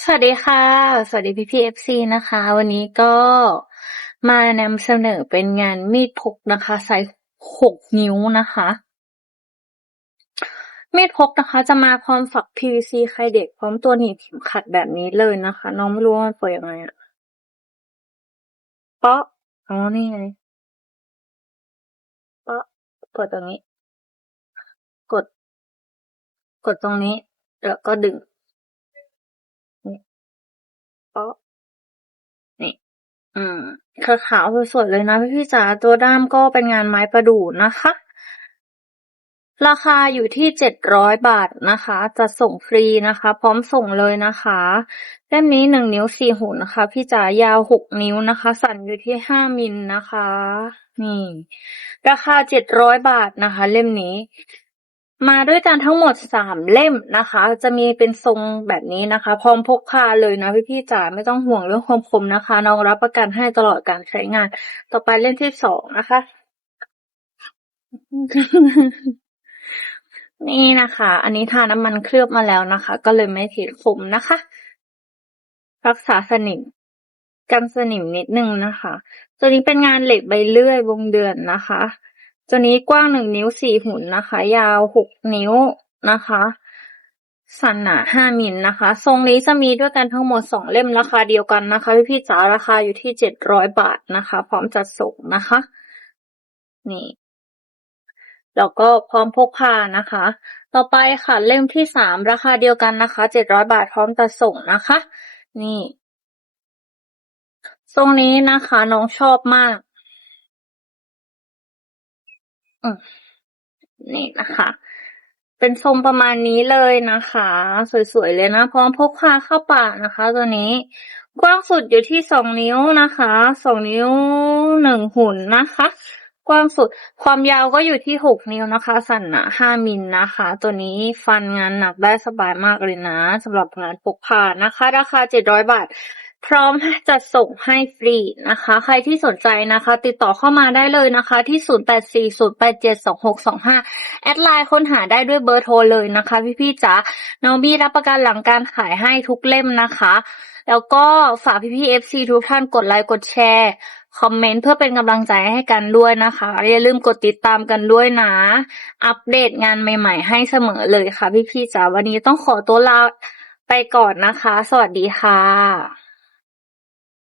สวัสดีค่ะ สวัสดีพี่พีเอฟซีนะคะ วันนี้ก็มานำเสนอเป็นงานมีดพกนะคะไซส์หกนิ้วนะคะ มีดพกนะคะ จะมาพร้อมฝัก PVC ไคลเด็กพร้อมตัวหนีบเข็มขัดแบบนี้เลยนะคะ น้องไม่รู้ว่ามันเปิดยังไงอะเปาะอ๋อนี่ไงเปาะเปิดตรงนี้ กด กดตรงนี้ แล้วก็ดึง เปาะนี่ อืมขาวๆสวยๆเลยนะพี่พี่จ๋าตัวด้ามก็เป็นงานไม้ประดู่นะคะ ราคาอยู่ที่เจ็ดร้อยบาทนะคะ จะส่งฟรีนะคะ พร้อมส่งเลยนะคะเล่มนี้หนึ่งนิ้วสี่หุ่นนะคะพี่จ๋ายาวหกนิ้วนะคะ สั่นอยู่ที่ห้ามิลนะคะ นี่ ราคาเจ็ดร้อยบาทนะคะ เล่มนี้ มาด้วยกันทั้งหมดสามเล่มนะคะ จะมีเป็นทรงแบบนี้นะคะ พร้อมพกพาเลยนะพี่พี่จ๋าไม่ต้องห่วงเรื่องความคมนะคะ น้องรับประกันให้ตลอดการใช้งาน ต่อไปเล่มที่สองนะคะ นี่นะคะ อันนี้ทาน้ำมันเคลือบมาแล้วนะคะ ก็เลยไม่ติดคมนะคะ รักษาสนิมกันสนิมนิดนึงนะคะ ตัวนี้เป็นงานเหล็กใบเลื่อยวงเดือนนะคะ ตัวนี้กว้างหนึ่งนิ้วสี่หุ่นนะคะ ยาวหกนิ้วนะคะ สันหนาห้ามิลนะคะ ทรงนี้จะมีด้วยกันทั้งหมดสองเล่มราคาเดียวกันนะคะพี่พี่ๆจ๋าราคาอยู่ที่เจ็ดร้อยบาทนะคะ พร้อมจัดส่งนะคะ นี่แล้วก็พร้อมพกพานะคะ ต่อไปค่ะเล่มที่สามราคาเดียวกันนะคะเจ็ดร้อยบาทพร้อมจัดส่งนะคะ นี่ ทรงนี้นะคะน้องชอบมาก อืมนี่นะคะ เป็นทรงประมาณนี้เลยนะคะ สวยๆเลยนะ พร้อมพกพาเข้าป่านะคะ ตัวนี้ กว้างสุดอยู่ที่สองนิ้วนะคะสองนิ้วหนึ่งหุ่นนะคะ กว้างสุดความยาวก็อยู่ที่หกนิ้วนะคะ สันหนาห้ามิลนะคะ ตัวนี้ฟันงานหนักได้สบายมากเลยนะสำหรับงานพกพานะคะ ราคาเจ็ดร้อยบาท พร้อมจัดส่งให้ฟรีนะคะ ใครที่สนใจนะคะ ติดต่อเข้ามาได้เลยนะคะ ที่ 0840872625 แอดไลน์ค้นหาได้ด้วยเบอร์โทรเลยนะคะ พี่ๆจ๋าน้องบี้รับประกันหลังการขายให้ทุกเล่มนะคะ แล้วก็ฝากพี่ๆ FC ทุกท่านกดไลค์กดแชร์คอมเมนต์เพื่อเป็นกำลังใจให้กันด้วยนะคะ อย่าลืมกดติดตามกันด้วยนะ อัปเดตงานใหม่ๆ ให้เสมอเลยค่ะพี่ๆจ๋าวันนี้ต้องขอตัวลาไปก่อนนะคะ สวัสดีค่ะ